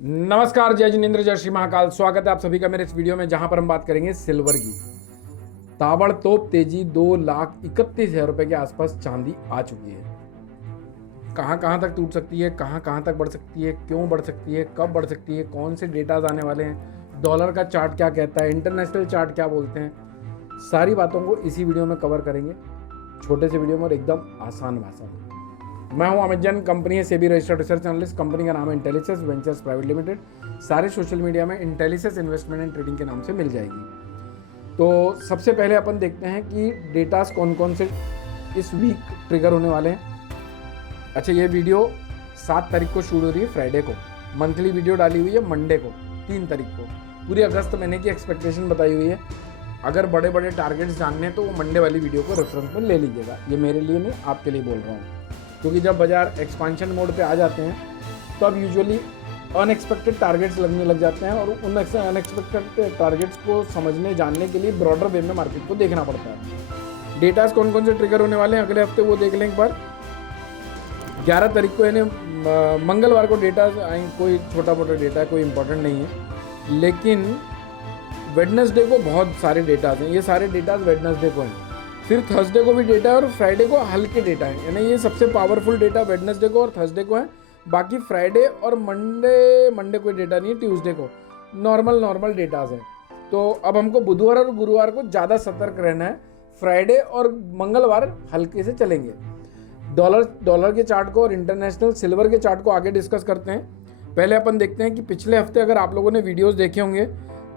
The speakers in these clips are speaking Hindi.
नमस्कार, जय जिनेंद्र, जय श्री महाकाल। स्वागत है आप सभी का मेरे इस वीडियो में, जहां पर हम बात करेंगे सिल्वर की। ताबड़तोड़ तेजी, 2,31,000 रुपए के आसपास चांदी आ चुकी है। कहां कहां तक टूट सकती है, कहां कहां तक बढ़ सकती है, क्यों बढ़ सकती है, कब बढ़ सकती है, कौन से डेटाज आने वाले हैं, डॉलर का चार्ट क्या कहता है, इंटरनेशनल चार्ट क्या बोलते हैं, सारी बातों को इसी वीडियो में कवर करेंगे, छोटे से वीडियो में और एकदम आसान भाषा में। मैं हूं अमित जैन, कंपनी है SEBI registered research analyst. Company का नाम है इंटेलिसेस वेंचर्स प्राइवेट लिमिटेड। सारे सोशल मीडिया में इंटेलिसेस इन्वेस्टमेंट एंड ट्रेडिंग के नाम से मिल जाएगी। तो सबसे पहले अपन देखते हैं कि डेटास कौन कौन से इस वीक ट्रिगर होने वाले हैं। अच्छा, ये वीडियो 7 तारीख को शूट हो रही है, फ्राइडे को। मंथली वीडियो डाली हुई है मंडे को, 3 तारीख को। पूरी अगस्त महीने की एक्सपेक्टेशन बताई हुई है। अगर बड़े बड़े टारगेट्स जानने हैं तो वो मंडे वाली वीडियो को रेफरेंस में ले लीजिएगा। ये मेरे लिए नहीं, आपके लिए बोल रहा हूँ, क्योंकि जब बाजार एक्सपांशन मोड पे आ जाते हैं तो अब यूजुअली अनएक्सपेक्टेड टारगेट्स लगने लग जाते हैं, और उन अनएक्सपेक्टेड टारगेट्स को समझने जानने के लिए ब्रॉडर वे में मार्केट को देखना पड़ता है। डेटास कौन कौन से ट्रिगर होने वाले हैं अगले हफ्ते, वो देख लें एक बार। 11 तारीख को, यानी मंगलवार को डेटा आएंगे। कोई छोटा मोटा डेटा है, कोई इंपॉर्टेंट नहीं है, लेकिन वेडनेसडे को बहुत सारे डेटाज हैं। ये सारे डेटाज वेडनेसडे को हैं। फिर थर्सडे को भी डेटा है और फ्राइडे को हल्के डेटा है, यानी ये सबसे पावरफुल डेटा वेडनेसडे को और थर्सडे को है। बाकी फ्राइडे और मंडे कोई डेटा नहीं है, ट्यूसडे को नॉर्मल डेटाज हैं। तो अब हमको बुधवार और गुरुवार को ज़्यादा सतर्क रहना है। फ्राइडे और मंगलवार हल्के से चलेंगे। डॉलर के चार्ट को और इंटरनेशनल सिल्वर के चार्ट को आगे डिस्कस करते हैं। पहले अपन देखते हैं कि पिछले हफ्ते अगर आप लोगों ने वीडियोस देखे होंगे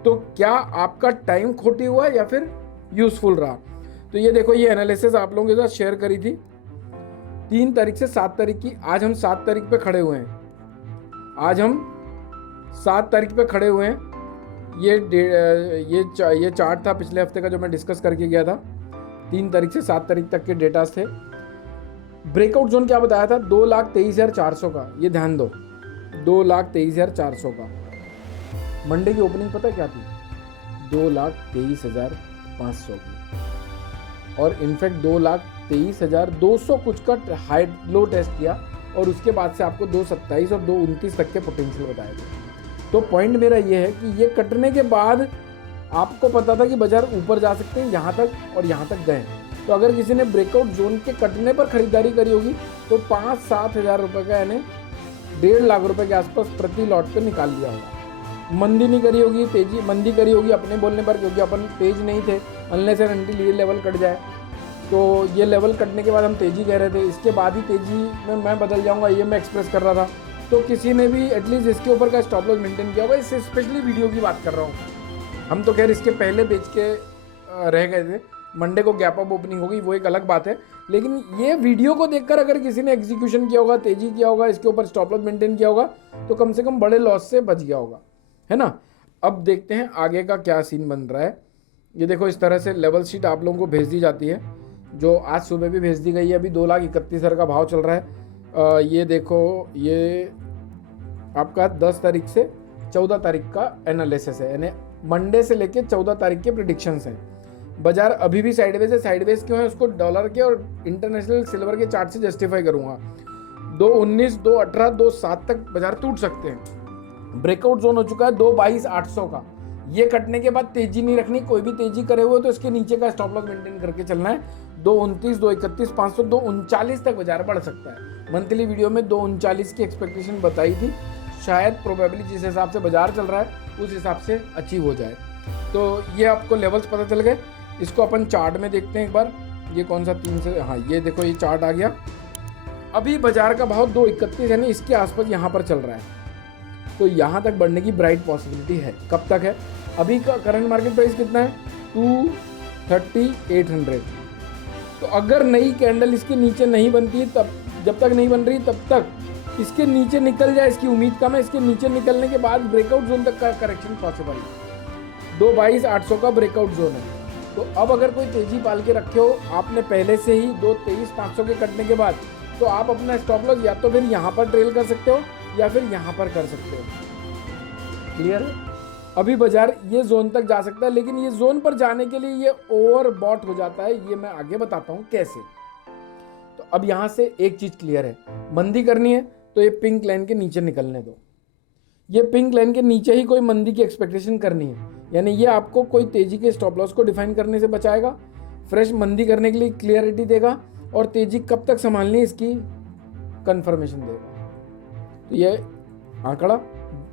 तो क्या आपका टाइम खोटी हुआ या फिर यूजफुल रहा। तो ये देखो, ये एनालिसिस आप लोगों के साथ शेयर करी थी 3 तारीख से 7 तारीख की। आज हम 7 तारीख पे खड़े हुए हैं। आज हम 7 तारीख पे खड़े हुए हैं। ये चार्ट था पिछले हफ्ते का जो मैं डिस्कस करके गया था। 3 तारीख से 7 तारीख तक के डेटास थे। ब्रेकआउट जोन क्या बताया था? 2,23,400 का। ये ध्यान दो, 2,23,400 का। मंडे की ओपनिंग पता क्या थी? 2,23,500 की। और इनफैक्ट 2,23,200 कुछ का हाई लो टेस्ट किया, और उसके बाद से आपको 2,27 और 2,29 तक के पोटेंशियल बताए थे। तो पॉइंट मेरा ये है कि ये कटने के बाद आपको पता था कि बाजार ऊपर जा सकते हैं, यहाँ तक और यहाँ तक गए। तो अगर किसी ने ब्रेकआउट जोन के कटने पर खरीदारी करी होगी तो 5-7 हज़ार रुपये का, यानी 1.5 लाख रुपए के आसपास प्रति लॉट पे निकाल लिया होगा। मंदी नहीं करी होगी, मंदी करी होगी अपने बोलने पर, क्योंकि अपन तेज नहीं थे। अनलेस एंड अनटिल ये लेवल कट जाए, तो ये लेवल कटने के बाद हम तेजी कह रहे थे, इसके बाद ही तेजी में मैं बदल जाऊंगा, ये मैं एक्सप्रेस कर रहा था। तो किसी ने भी एटलीस्ट इसके ऊपर का स्टॉप लॉस मेंटेन किया होगा। इससे स्पेशली वीडियो की बात कर रहा हूँ। हम तो खैर इसके पहले बेच के रह गए थे। मंडे को गैप अप ओपनिंग होगी, वो एक अलग बात है, लेकिन ये वीडियो को देखकर अगर किसी ने एग्जीक्यूशन किया होगा, तेजी किया होगा, इसके ऊपर स्टॉप लॉस मेंटेन किया होगा, तो कम से कम बड़े लॉस से बच गया होगा, है ना। अब देखते हैं आगे का क्या सीन बन रहा है। ये देखो, इस तरह से लेवल शीट आप लोगों को भेज दी जाती है, जो आज सुबह भी भेज दी गई है। अभी 2,31,000 का भाव चल रहा है। ये देखो, ये आपका 10 तारीख से 14 तारीख का एनालिसिस है, यानी मंडे से लेके 14 तारीख के प्रिडिक्शंस हैं। बाजार अभी भी साइडवेज है। साइडवेज क्यों है उसको डॉलर के और इंटरनेशनल सिल्वर के चार्ट से जस्टिफाई करूंगा। 2,19, 2,18, 2,7 तक बाजार टूट सकते हैं। ब्रेकआउट जोन हो चुका है 2,22,800 का। ये कटने के बाद तेजी नहीं रखनी। कोई भी तेजी करे हुए तो इसके नीचे का स्टॉप लॉस मेंटेन करके चलना है। 2,29, 2,31,500, 2,39 तक बाजार बढ़ सकता है। मंथली वीडियो में 2,39 की एक्सपेक्टेशन बताई थी। शायद प्रोबेबली जिस हिसाब से बाजार चल रहा है उस हिसाब से अचीव हो जाए। तो ये आपको लेवल्स पता चल गए। इसको अपन चार्ट में देखते हैं एक बार। ये कौन सा 3 से, हाँ ये देखो, ये चार्ट आ गया। अभी बाजार का भाव 2,31 यानी इसके आसपास यहाँ पर चल रहा है। तो यहाँ तक बढ़ने की ब्राइट पॉसिबिलिटी है। कब तक है? अभी का करंट मार्केट प्राइस कितना है? 230,800। तो अगर नई कैंडल इसके नीचे नहीं बनती, तब जब तक नहीं बन रही तब तक इसके नीचे निकल जाए, इसकी उम्मीद कम है। इसके नीचे निकलने के बाद ब्रेकआउट जोन तक का करेक्शन पॉसिबल है। 2,22,800 का ब्रेकआउट जोन है। तो अब अगर कोई तेजी पाल के रखे हो आपने पहले से ही 2,23,500 के कटने के बाद, तो आप अपना स्टॉप लॉस या तो फिर यहाँ पर ट्रेल कर सकते हो या फिर यहाँ पर कर सकते हो। क्लियर है? अभी बाजार ये जोन तक जा सकता है, लेकिन ये जोन पर जाने के लिए ये ओवरबॉट हो जाता है। ये मैं आगे बताता हूँ कैसे। तो अब यहाँ से एक चीज क्लियर है, मंदी करनी है तो ये पिंक लाइन के नीचे निकलने दो। ये पिंक लाइन के नीचे ही कोई मंदी की एक्सपेक्टेशन करनी है, यानी ये आपको कोई तेजी के स्टॉप लॉस को डिफाइन करने से बचाएगा, फ्रेश मंदी करने के लिए क्लियरिटी देगा और तेजी कब तक संभालनी है इसकी कंफर्मेशन देगा। तो ये आंकड़ा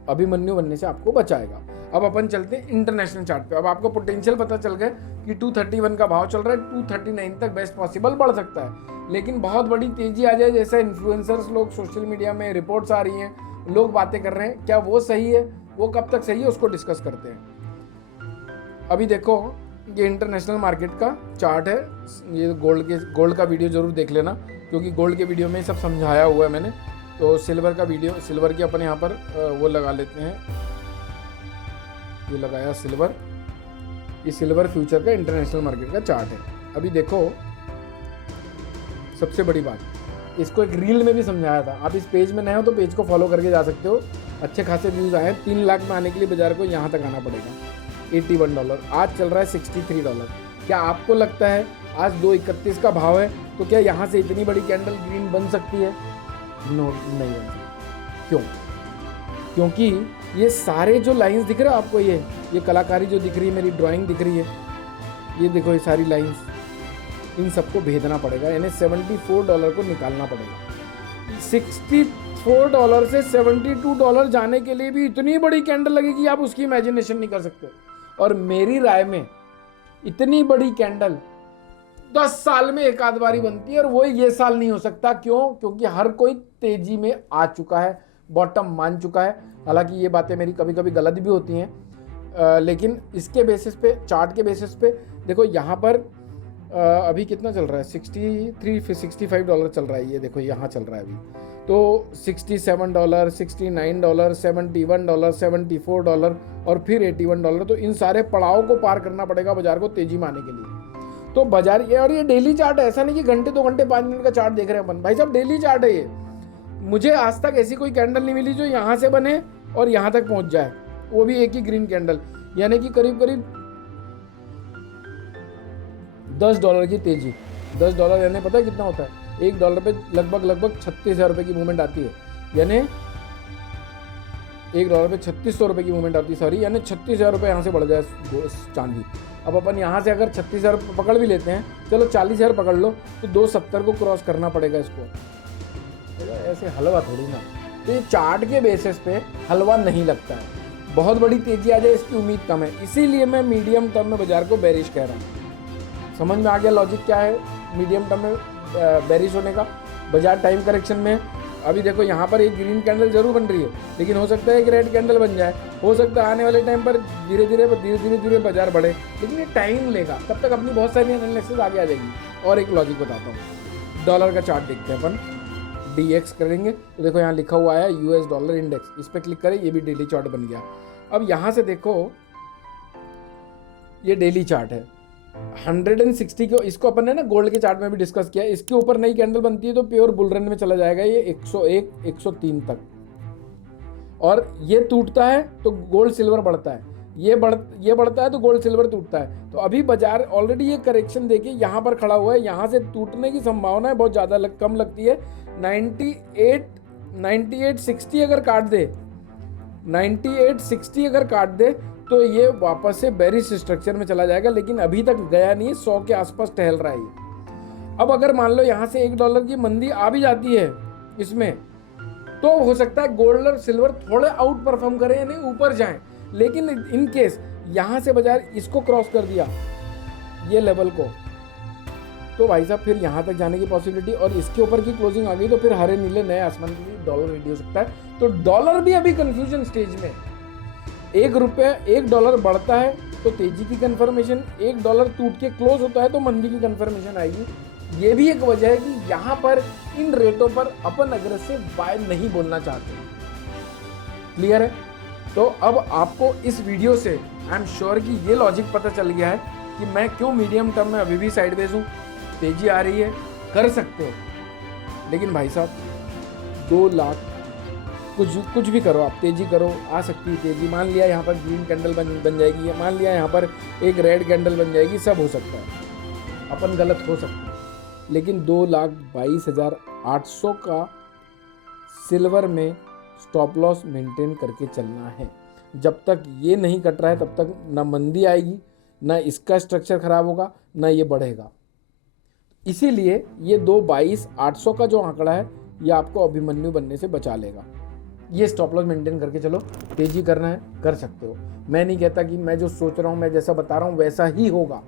अभिमन्यु बनने से आपको बचाएगा। अब अपन चलते हैं इंटरनेशनल चार्ट पे। अब आपको पोटेंशियल पता चल गया कि 231 का भाव चल रहा है, 239 तक बेस्ट पॉसिबल बढ़ सकता है, लेकिन बहुत बड़ी तेजी आ जाए जैसे इन्फ्लुएंसर्स लोग सोशल मीडिया में रिपोर्ट्स आ रही हैं, लोग बातें कर रहे हैं, क्या वो सही है, वो कब तक सही है, उसको डिस्कस करते हैं। अभी देखो ये इंटरनेशनल मार्केट का चार्ट है, ये गोल्ड का वीडियो जरूर देख लेना क्योंकि गोल्ड के वीडियो में सब समझाया हुआ है मैंने। तो सिल्वर का वीडियो, सिल्वर की अपन यहाँ पर वो लगा लेते हैं, ये लगाया सिल्वर, ये सिल्वर फ्यूचर का इंटरनेशनल मार्केट का चार्ट है। अभी देखो सबसे बड़ी बात, इसको एक रील में भी समझाया था, आप इस पेज में नए हो तो पेज को फॉलो करके जा सकते हो। अच्छे खासे व्यूज़ आए हैं। 3 लाख में आने के लिए बाजार को यहाँ तक आना पड़ेगा। $81, आज चल रहा है $63। क्या आपको लगता है आज 231 का भाव है तो क्या यहाँ से इतनी बड़ी कैंडल ग्रीन बन सकती है? नो, नहीं बन सकती। क्यों? क्योंकि ये सारे जो लाइंस दिख रहे हैं आपको, ये कलाकारी जो दिख रही है, मेरी ड्राइंग दिख रही है, ये देखो ये सारी लाइंस, इन सबको भेदना पड़ेगा, यानी $74 को निकालना पड़ेगा। $64 से $72 जाने के लिए भी इतनी बड़ी कैंडल लगेगी, आप उसकी इमेजिनेशन नहीं कर सकते। और मेरी राय में इतनी बड़ी कैंडल 10 साल में एक आध बारी बनती है और वो ये साल नहीं हो सकता। क्यों? क्योंकि हर कोई तेजी में आ चुका है, बॉटम मान चुका है। हालांकि ये बातें मेरी कभी कभी गलत भी होती हैं, लेकिन इसके बेसिस पे, चार्ट के बेसिस पे देखो यहाँ पर अभी कितना चल रहा है, $65 चल रहा है। ये देखो यहाँ चल रहा है अभी तो $67, $69, $71, $74 और फिर $81। तो इन सारे पड़ाव को पार करना पड़ेगा बाजार को तेजी में आने के लिए। तो बाजार ये, और ये डेली चार्ट है, ऐसा नहीं कि घंटे 2 घंटे 5 मिनट का चार्ट देख रहे हैं अपन, भाई साहब डेली चार्ट है ये। मुझे आज तक ऐसी कोई कैंडल नहीं मिली जो यहाँ से बने और यहाँ तक पहुँच जाए, वो भी एक ही ग्रीन कैंडल, यानी कि करीब करीब $10 की तेजी। $10 यानी पता है कितना होता है? $1 पे लगभग 36,000 रुपये की मूवमेंट आती है, यानी $1 पे 3600 रुपये की मूवमेंट आती है, सॉरी, यानी 36,000 रुपये यहाँ से बढ़ जाए चांदी। अब अपन यहाँ से अगर 36,000 पकड़ भी लेते हैं, चलो 40,000 पकड़ लो, तो 270 को क्रॉस करना पड़ेगा इसको। ऐसे हलवा थोड़ी ना। तो ये चार्ट के बेसिस पे हलवा नहीं लगता है, बहुत बड़ी तेजी आ जाए इसकी उम्मीद कम है, इसीलिए मैं मीडियम टर्म में बाजार को बेरिश कह रहा हूँ। समझ में आ गया लॉजिक क्या है मीडियम टर्म में बेरिश होने का? बाजार टाइम करेक्शन में अभी देखो यहाँ पर एक ग्रीन कैंडल जरूर बन रही है, लेकिन हो सकता है एक रेड कैंडल बन जाए, हो सकता है आने वाले टाइम पर धीरे धीरे बाजार बढ़े, लेकिन ये टाइम लेगा। तब तक अपनी बहुत सारी एनालिसिस आगे आ जाएगी। और एक लॉजिक बताता हूँ, डॉलर का चार्ट देखते हैं अपन, DX करेंगे तो देखो यहाँ लिखा हुआ है US डॉलर इंडेक्स, इस पर क्लिक करें, ये भी डेली चार्ट बन गया। अब यहाँ से देखो ये डेली चार्ट है 160 को, इसको अपन ने ना गोल्ड के चार्ट में भी डिस्कस किया, इसके ऊपर नई कैंडल बनती है तो प्योर बुल रन में चला जाएगा ये 101 103 तक, और ये टूटता है तो गोल्ड सिल्वर बढ़ता है, ये बढ़ता है तो गोल्ड सिल्वर टूटता है। तो अभी बाजार ऑलरेडी ये करेक्शन देके यहाँ पर खड़ा हुआ है, यहाँ से टूटने की संभावना है बहुत ज़्यादा कम लगती है। 9860 अगर काट दे, 9860 अगर काट दे तो ये वापस से बेरिश स्ट्रक्चर में चला जाएगा, लेकिन अभी तक गया नहीं है, 100 के आसपास टहल रहा है ये। अब अगर मान लो यहाँ से $1 की मंदी आ भी जाती है इसमें, तो हो सकता है गोल्ड और सिल्वर थोड़े आउट परफॉर्म करें, यानी ऊपर जाएं, लेकिन इन केस यहाँ से बाजार इसको क्रॉस कर दिया ये लेवल को, तो भाई साहब फिर यहाँ तक जाने की पॉसिबिलिटी, और इसके ऊपर की क्लोजिंग आ गई तो फिर हरे नीले नए आसमान के लिए डॉलर रेडी हो सकता है। तो डॉलर भी अभी कंफ्यूजन स्टेज में, $1 बढ़ता है तो तेजी की कंफर्मेशन, $1 टूट के क्लोज होता है तो मंदी की कंफर्मेशन आएगी। ये भी एक वजह है कि यहाँ पर इन रेटों पर अपन अग्रेसिव बाय नहीं बोलना चाहते। क्लियर है? तो अब आपको इस वीडियो से आई एम श्योर कि ये लॉजिक पता चल गया है कि मैं क्यों मीडियम टर्म में अभी भी साइडवेज हूँ। तेजी आ रही है, कर सकते हो, लेकिन भाई साहब 2 लाख कुछ भी करो, आप तेजी करो, आ सकती है तेजी। मान लिया यहाँ पर ग्रीन कैंडल बन जाएगी, मान लिया यहाँ पर एक रेड कैंडल बन जाएगी, सब हो सकता है, अपन गलत हो सकते हैं, लेकिन 2,22,800 का सिल्वर में स्टॉप लॉस मेंटेन करके चलना है। जब तक ये नहीं कट रहा है तब तक ना मंदी आएगी, ना इसका स्ट्रक्चर खराब होगा, ना ये बढ़ेगा। इसीलिए ये 222,800 का जो आंकड़ा है ये आपको अभिमन्यु बनने से बचा लेगा। ये स्टॉप लॉस मेंटेन करके चलो, तेजी करना है कर सकते हो। मैं नहीं कहता कि मैं जो सोच रहा हूँ, मैं जैसा बता रहा हूँ वैसा ही होगा,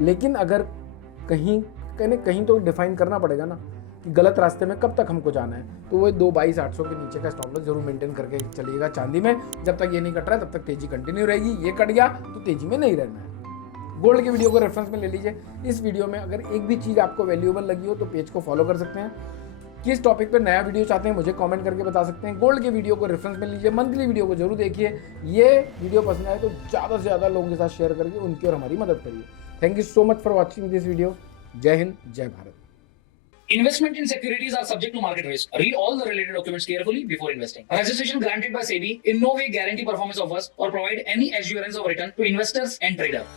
लेकिन अगर कहीं तो डिफाइन करना पड़ेगा ना कि गलत रास्ते में कब तक हमको जाना है, तो वो 222,800 के नीचे का स्टॉप लॉस जरूर मेंटेन करके चलिएगा चांदी में। जब तक ये नहीं कट रहा है तब तक तेजी कंटिन्यू रहेगी। ये कट गया तो तेजी में नहीं रहना है। गोल्ड की वीडियो को रेफरेंस में ले लीजिए। इस वीडियो में अगर एक भी चीज़ आपको वैल्यूएबल लगी हो तो पेज को फॉलो कर सकते हैं। किस टॉपिक पे नया वीडियो चाहते हैं मुझे कमेंट करके बता सकते हैं। गोल्ड के वीडियो को रेफरेंस में लीजिए, मंथली वीडियो को जरूर देखिए। ये वीडियो पसंद आए तो ज़्यादा से ज़्यादा लोगों के साथ शेयर करके उनकी और हमारी मदद करिए। Thank you so much for watching this video. जय हिंद, जय Bharat. Investment in securities are subject to market risk. Read all the related documents carefully before investing. Registration granted by SEBI in no way guarantee performance of us or provide any assurance of return to investors and traders.